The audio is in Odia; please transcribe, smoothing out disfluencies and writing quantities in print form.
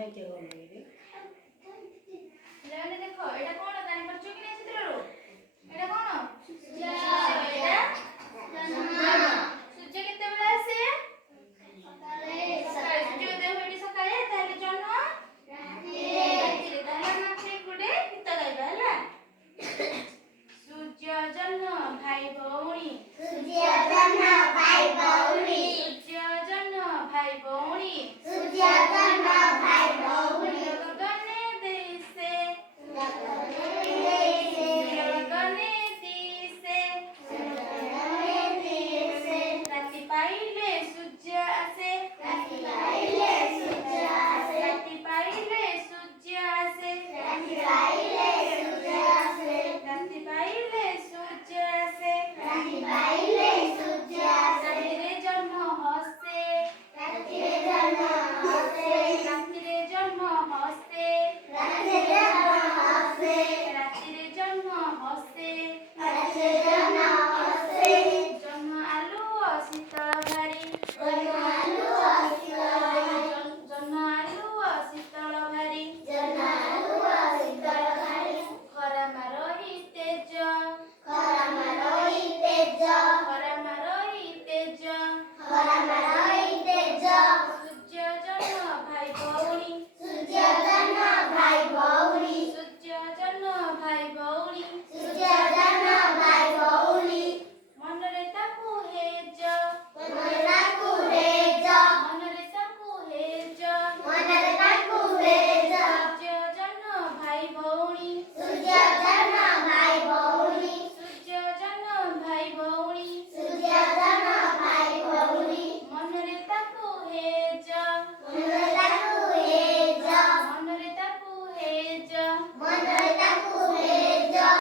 ହେଇକି ଗଲେ ପିଲାମାନେ ଦେଖ ଏଇଟା କଣ ଜାଣିପାରୁଛ କି ନାହିଁ ଚିତ୍ରରୁ? ଏଇଟା କଣ? ଏଇଟା ସୂର୍ଯ୍ୟ କେତେବେଳେ ଆସେ? ସକାଳେ। ସୂର୍ଯ୍ୟୋଦୟ ହୁଏ ସକାଳେ, ତାହେଲେ ଜହ୍ନ ରାତିରେ। ତାହେଲେ ଆମେ ଗୋଟେ ଗୀତ ଗାଇବା ହେଲା। ସୂର୍ଯ୍ୟ ଜହ୍ନ ଭାଇ ଭଉଣୀ, ସୂର୍ଯ୍ୟ ଜହ୍ନ ଭାଇ ଭଉଣୀ, ସୂର୍ଯ୍ୟ ଜହ୍ନ ଭାଇ ଭଉଣୀ, ସୂର୍ଯ୍ୟ ଜହ୍ନ